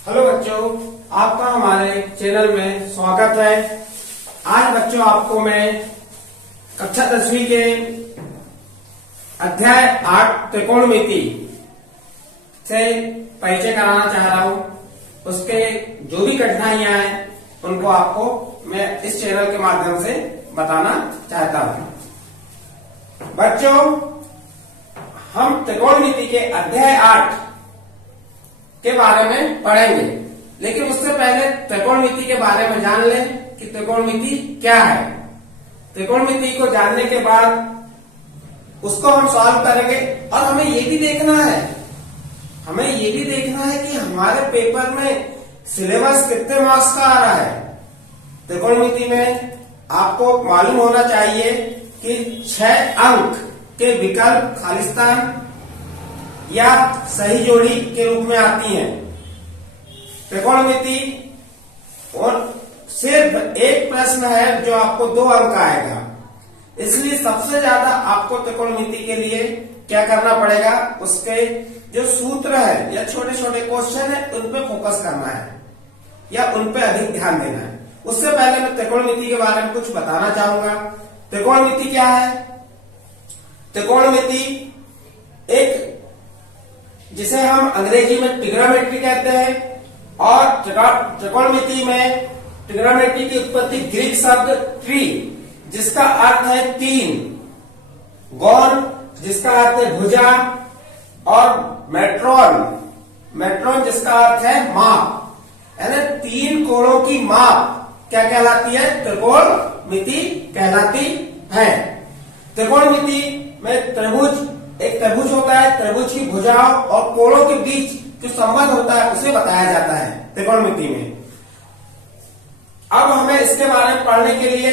Hello बच्चों, आपका हमारे चैनल में स्वागत है। आज बच्चों आपको मैं कक्षा 10वीं के अध्याय 8 त्रिकोणमिति से परिचय कराना चाह रहा हूँ। उसके जो भी कठिनाइयां हैं उनको आपको मैं इस चैनल के माध्यम से बताना चाहता हूँ। बच्चों, हम त्रिकोणमिति के अध्याय 8 के बारे में पढ़ेंगे, लेकिन उससे पहले त्रिकोणमिति के बारे में जान लें कि त्रिकोणमिति क्या है। त्रिकोणमिति को जानने के बाद उसको हम सॉल्व करेंगे और हमें ये भी देखना है कि हमारे पेपर में सिलेबस कितने मार्क्स का आ रहा है। त्रिकोणमिति में आपको मालूम होना चाहिए कि 6 अंक के विकल्प खालिस्तान या सही जोड़ी के रूप में आती हैं। त्रिकोणमिति और सिर्फ एक प्रश्न है जो आपको 2 अंक आएगा, इसलिए सबसे ज्यादा आपको त्रिकोणमिति के लिए क्या करना पड़ेगा, उसके जो सूत्र है या छोटे छोटे क्वेश्चन है उन पे फोकस करना है या उन पे अधिक ध्यान देना है। उससे पहले मैं त्रिकोणमिति के बारे में कुछ बताना चाहूंगा। त्रिकोणमिति क्या है? त्रिकोणमिति एक जिसे हम अंग्रेजी में ट्रिग्नोमेट्री कहते हैं, और त्रिकोणमिति में ट्रिग्नोमेट्री की उत्पत्ति ग्रीक शब्द ट्री जिसका अर्थ है 3, गॉन जिसका अर्थ है भुजा, और मेट्रोन जिसका अर्थ है माप, यानी 3 कोणों की माप क्या कहलाती है? त्रिकोणमिति कहलाती है। त्रिकोणमिति में एक त्रिभुज होता है, त्रिभुज की भुजाओं और कोणों के बीच जो संबंध होता है उसे बताया जाता है त्रिकोणमिति में। अब हमें इसके बारे में पढ़ने के लिए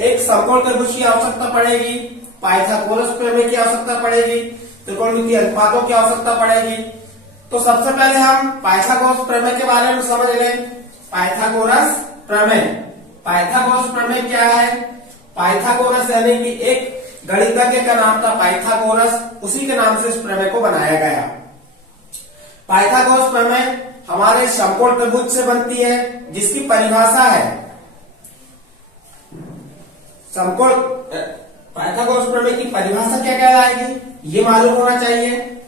एक समकोण त्रिभुज की आवश्यकता पड़ेगी, पाइथागोरस प्रमेय की आवश्यकता पड़ेगी, त्रिकोणमिति अनुपातों की आवश्यकता पड़ेगी। तो सबसे पहले हम पाइथागोरस प्रमेय के बारे में समझ लें। पाइथागोरस प्रमेय क्या है? पाइथागोरस यानी कि एक गणितज्ञ का नाम था पाइथागोरस, उसी के नाम से इस प्रमेय को बनाया गया। पाइथागोरस प्रमेय हमारे समकोण त्रिभुज से बनती है, जिसकी परिभाषा है पाइथागोरस प्रमेय की परिभाषा क्या कहलाएगी, ये मालूम होना चाहिए।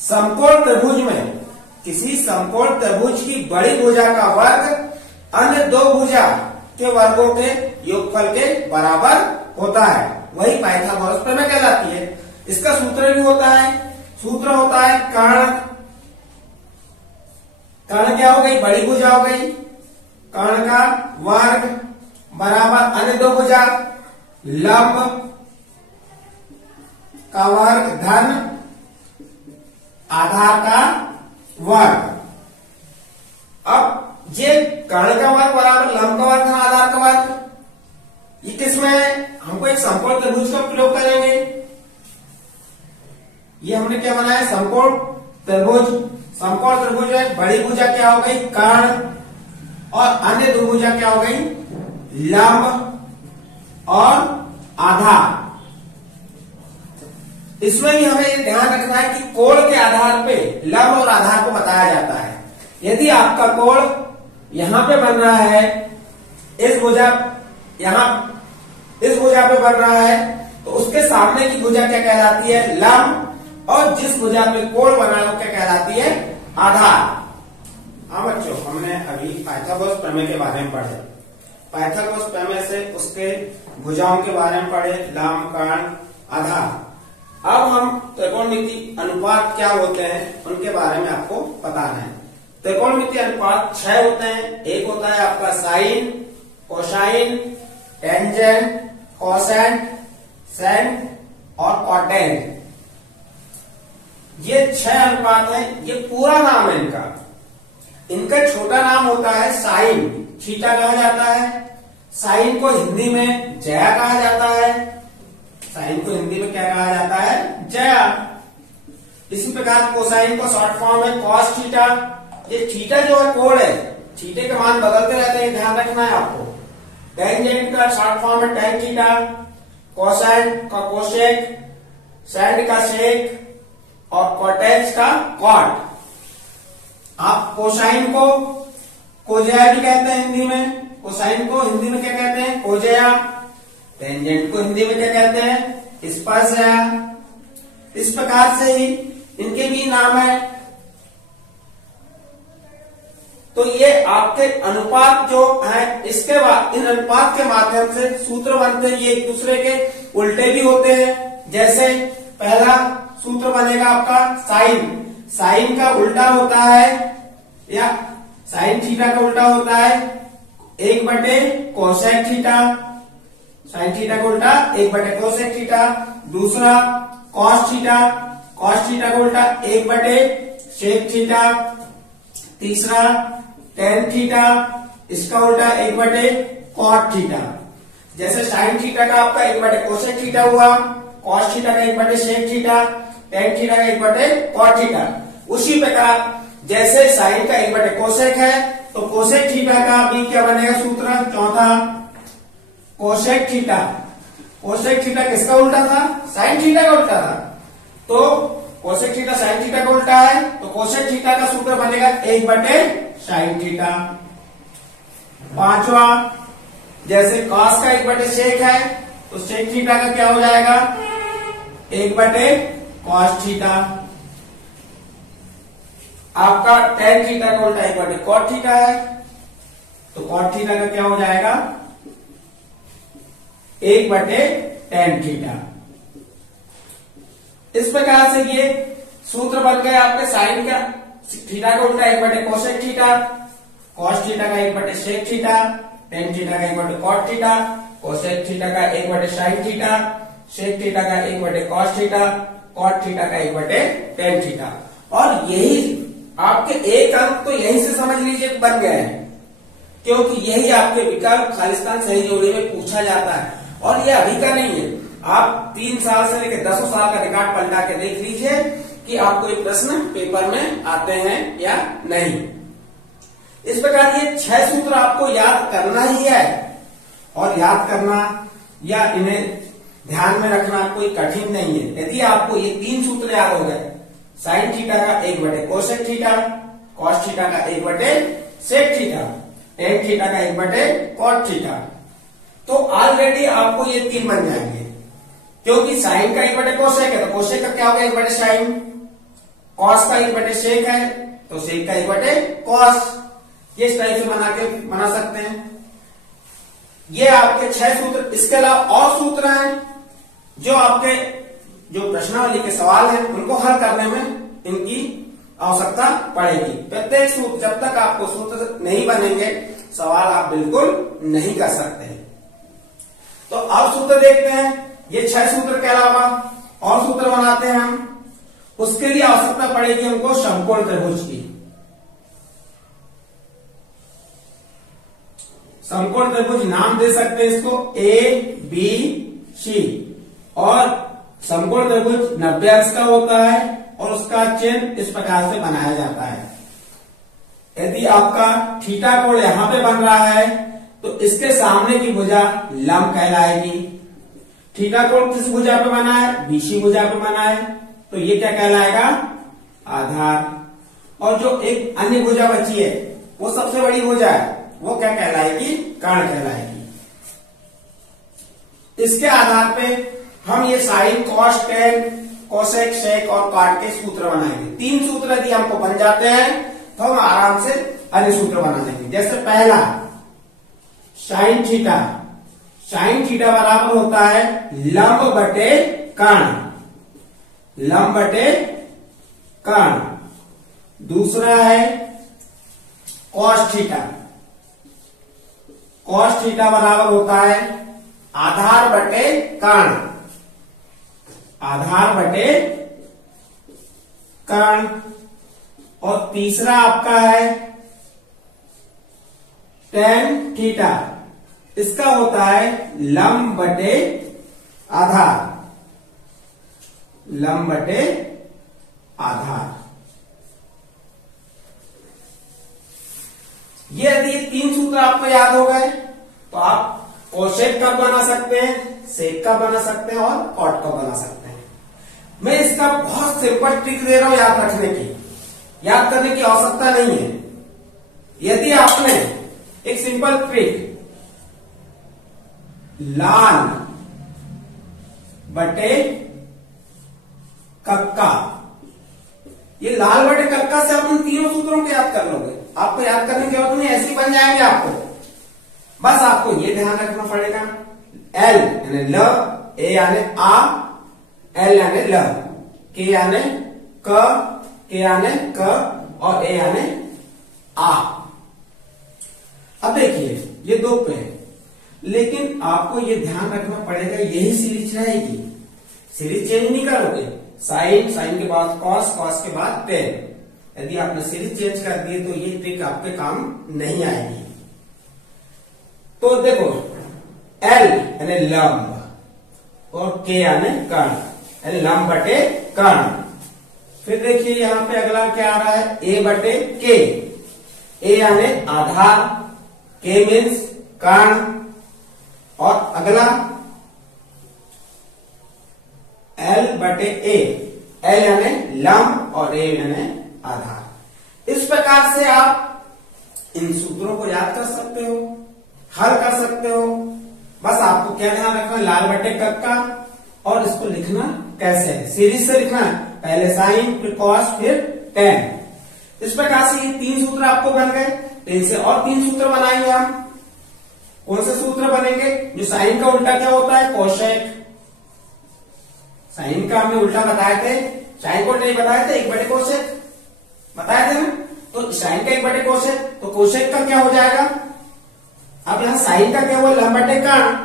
समकोण त्रिभुज में किसी समकोण त्रिभुज की बड़ी भुजा का वर्ग अन्य 2 भुजा के वर्गों के योगफल के बराबर होता है, वही पाइथागोरस प्रमेय कहलाती है। इसका सूत्र भी होता है, सूत्र होता है कर्ण क्या हो गई? बड़ी भुजा हो गई, कर्ण का वर्ग बराबर अन्य 2 भुजा, लंब का वर्ग धन आधार का वर्ग। अब ये कर्ण का वर्ग बराबर लंब का वर्ग धन आधार का वर्ग, ये किसमें हमको एक समकोण त्रिभुज का प्रयोग करेंगे। ये हमने क्या बनाया? समकोण त्रिभुज में बड़ी भुजा क्या हो गई? कर्ण, और अन्य 2 भुजा क्या हो गई? लंब और आधार। इसमें भी हमें ये ध्यान रखना है कि कोण के आधार पे लंब और आधार को बताया जाता है। यदि आपका कोण यहां पे बन रहा है, इस भुजा पे बन रहा है, तो उसके सामने की भुजा क्या कहलाती है? लंब, और जिस भुजा पे कोण बना है वो क्या कहलाती है? आधार। हाँ बच्चों, हमने अभी पाइथागोरस प्रमेय के बारे में पढ़े। पाइथागोरस प्रमेय से उसके भुजाओं के बारे में पढ़े, लंब, कर्ण, आधार। अब हम त्रिकोणमिति अनुपात क्या होते हैं उनके बारे में आपको बताना है। त्रिकोणमिति अनुपात 6 होते हैं। एक होता है आपका sine, cosine, tangent, cosecant, secant और कॉटेंट। ये 6 अनुपात हैं। ये पूरा नाम है इनका छोटा नाम होता है साइन, थीटा कहा जाता है। साइन को हिंदी में जया कहा जाता है। साइन को हिंदी में क्या कहा जाता है? जया। इसी प्रकार कोसाइन को शॉर्ट फॉर्म है कॉस थीटा। ये थीटा जो है कोण है, थीटे के मान बदलते रहते हैं, ध्यान रखना है आपको। टेंजेंट का शॉर्ट फॉर्म है टेन थीटा, कोसेंट का कोसेक, सेंट का सेक और कॉटेज का कॉट। आप कोसाइन को कोजेया भी कहते हैं हिंदी में, कोसाइन को हिंदी में क्या कहते हैं, कोजेया। टेंजेंट को हिंदी में क्या कहते हैं, स्पर्शया। इस प्रकार से ही इनके भी नाम है। तो ये आपके अनुपात जो है, इसके बाद इन अनुपात के माध्यम से सूत्र बनते हैं, ये एक दूसरे के उल्टे भी होते हैं। जैसे पहला सूत्र बनेगा आपका साइन, साइन का उल्टा होता है, या साइन थीटा का उल्टा होता है 1/cosec थीटा, साइन थीटा का उल्टा 1/cosec थीटा। दूसरा cos थीटा, cos थीटा का उल्टा 1/sec थीटा। तीसरा tan थीटा, इसका उल्टा 1/cot थीटा। जैसे साइन थीटा का आपका 1/cosec थीटा हुआ, cos थीटा का 1/sec थीटा, tan थीटा का 1/cot थीटा। उसी प्रकार जैसे साइन का 1/cosec है तो cosec थीटा का भी क्या बनेगा सूत्र, चौथा cosec थीटा। cosec थीटा किसका उल्टा था, साइन थीटा का उल्टा था। तो cosec थीटा साइन थीटा का उल्टा है, तो cosec थीटा का सूत्र बनेगा 1/sin थीटा। पांचवा, जैसे cos का 1/sec है तो sec थीटा का क्या हो जाएगा 1/cos थीटा। आपका tan थीटा का उल्टा 1/cot थीटा है, तो cot थीटा का क्या हो जाएगा 1/tan थीटा। इस प्रकार से ये सूत्र बन गए आपके साइन का थीटा का उल्टा 1/cosec थीटा, cos थीटा का 1/sec थीटा, tan थीटा का 1/cot थीटा, cosec थीटा का 1/sin थीटा, sec थीटा का 1/cos थीटा, cot थीटा का 1/tan थीटा। और यही आपके एक अंक तो यहीं से समझ लीजिए बन गए हैं, क्योंकि यही आपके विकल्प खालिस्तान सही जोड़ी में पूछा जाता है। और ये अभी का नहीं है, आप 3 साल से लेकर 10 साल का रिकॉर्ड पलटा के देख लीजिए कि आपको ये प्रश्न पेपर में आते हैं या नहीं। इस प्रकार ये 6 सूत्र आपको याद करना ही है, और याद करना या इन्हें ध्यान में रखना कोई कठिन नहीं है। यदि आपको ये 3 सूत्र याद हो गए, साइन थीटा का 1/cosec थीटा, cos थीटा का 1/sec थीटा, tan थीटा का 1/cot थीटा, तो ऑलरेडी आपको ये 3 बन जाएंगे। क्योंकि साइन का 1/cosec है तो cosec का क्या हो गया 1/sin, cos का 1/sec है तो sec का 1/cos। ये इस टाइप से बना सकते हैं। ये आपके 6 सूत्र। इसके अलावा और सूत्र हैं जो आपके जो प्रश्नावली के सवाल हैं उनको हल करने में इनकी आवश्यकता पड़ेगी। प्रत्येक सूत्र, जब तक आपको सूत्र नहीं बनेंगे सवाल आप बिल्कुल नहीं कर सकते। तो अब सूत्र देखते हैं। ये 6 सूत्र के अलावा और सूत्र बनाते हैं हम। उसके लिए आवश्यकता पड़ेगी हमको समकोण त्रिभुज की। समकोण त्रिभुज नाम दे सकते हैं इसको ABC। और समकोण त्रिभुज 90 अंश का होता है और उसका चिन्ह इस प्रकार से बनाया जाता है। यदि आपका थीटा कोण यहां पे बन रहा है तो इसके सामने की भुजा लंब कहलाएगी। थीटा कोण किस भुजा पे बना है, BC भुजा पे बना है, तो ये क्या कहलाएगा आधार। और जो एक अन्य भुजा बची है वो सबसे बड़ी भुजा है, वो क्या कहलाएगी, कर्ण कहलाएगी। इसके आधार पे हम ये साइन, कॉस, टेन, कोसेक, सेक और कॉट के सूत्र बनाएंगे। 3 सूत्र यदि हमको बन जाते हैं तो हम आराम से अन्य सूत्र बना लेंगे। जैसे पहला साइन थीटा, साइन थीटा बराबर होता है लंब बटे कर्ण, लंब बटे कर्ण। दूसरा है कॉस थीटा, कॉस थीटा बराबर होता है आधार बटे कर्ण, आधार बटे कर्ण। और तीसरा आपका है टेन थीटा, इसका होता है लंब बटे आधार, लंब बटे आधार। ये यदि 3 सूत्र आपको याद हो गए तो आप कोसेक का बना सकते हैं, सेक का बना सकते हैं और कॉट का बना सकते हैं। मैं इसका बहुत सिंपल ट्रिक दे रहा हूं याद रखने की। याद करने की आवश्यकता नहीं है। यदि आपने एक सिंपल ट्रिक लाल बटे कक्का, ये लाल बटे कक्का से आप उन तीनों सूत्रों को याद कर लोगे। आपको याद करने की जरूरत नहीं, ऐसे ही बन जाएंगे आपको। बस आपको ये ध्यान रखना पड़ेगा, एल यानी ल, ए यानी आ, एल यानी ल, के यानी क, के यानी क और ए यानी आ। अब देखिए ये दो पे है, लेकिन आपको ये ध्यान रखना पड़ेगा यही सीरीज रहेगी, सीरीज चेंज नहीं करोगे। साइन, साइन के बाद कॉस, कॉस के बाद टेन। यदि आपने सीरीज चेंज कर दी तो ये ट्रिक आपके काम नहीं आएगी। तो देखो एल यानी लंब और के यानी कर्ण, यानी लंब बटे कर्ण। फिर देखिए यहां पे अगला क्या आ रहा है, ए बटे के, ए यानी आधार, के मीन्स कर्ण, और अगला एल बटे ए, एल यानी लंब और ए यानी आधार। इस प्रकार से आप इन सूत्रों को याद कर सकते हो, हल कर सकते हो। बस आपको क्या ध्यान रखना, लाल बटे कक्का, और इसको लिखना कैसे है, सीरीज से लिखना है, पहले साइन फिर कॉस फिर टेन। इस प्रकार से ये तीन सूत्र आपको बन गए। इनसे और तीन सूत्र बनाएंगे हम। कौन से सूत्र बनेंगे, जो साइन का उल्टा क्या होता है, कोशेक। साइन का हमने उल्टा बताए थे, साइन को नहीं बताए थे, एक बटे कोशेक बताए थे ना। तो साइन का एक बटे कोशेक, तो कोशेक का क्या हो जाएगा, अब यहां साइन का क्या हुआ, लंब बटे कर्ण,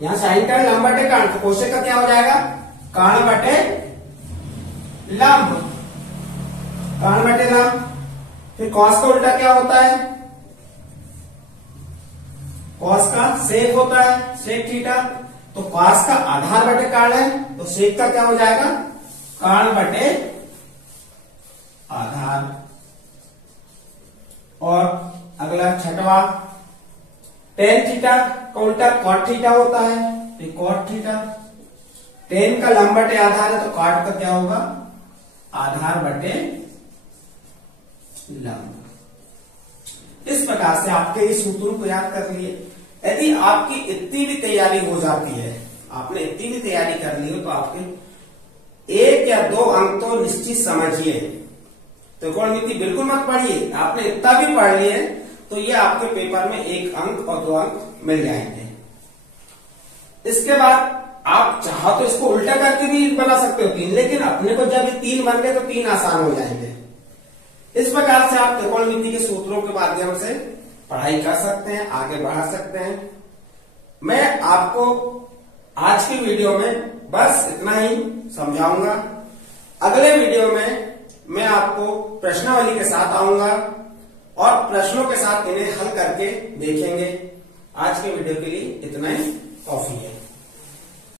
यहां साइन का लंब बटे कर्ण, तो कोशेक का क्या हो जाएगा, कर्ण बटे लंब, कर्ण बटे लंब। फिर कॉस का उल्टा क्या होता है, कॉस का सेक होता है, सेक थीटा। तो कॉस का आधार बटे कर्ण है, तो सेक का क्या हो जाएगा, कर्ण बटे आधार। और अगला छठवा टेन थीटा का उल्टा कॉट थीटा होता है, तो कॉट थीटा। टेन का लंब बटे आधार है, तो कॉट का क्या होगा, आधार बटे लंब। इस प्रकार से आपके इस सूत्रों को याद कर लिए। यदि आपकी इतनी भी तैयारी हो जाती है, आपने इतनी भी तैयारी कर ली हो, तो आपके 1 या 2 अंक तो निश्चित समझिए। त्रिकोणमिति बिल्कुल मत पढ़िए, आपने इतना भी पढ़ लिए तो ये आपके पेपर में 1 अंक और 2 अंक मिल जाएंगे। इसके बाद आप चाहो तो इसको उल्टा करके भी बना सकते हो 3, लेकिन अपने को जब ये 3 बन गए तो 3 आसान हो जाएंगे। इस प्रकार से आप त्रिकोणमिति के सूत्रों के माध्यम से पढ़ाई कर सकते हैं, आगे बढ़ा सकते हैं। मैं आपको आज की वीडियो में बस इतना ही समझाऊंगा। अगले वीडियो में मैं आपको प्रश्नावली के साथ आऊंगा और प्रश्नों के साथ इन्हें हल करके देखेंगे। आज के वीडियो के लिए इतना ही काफी है।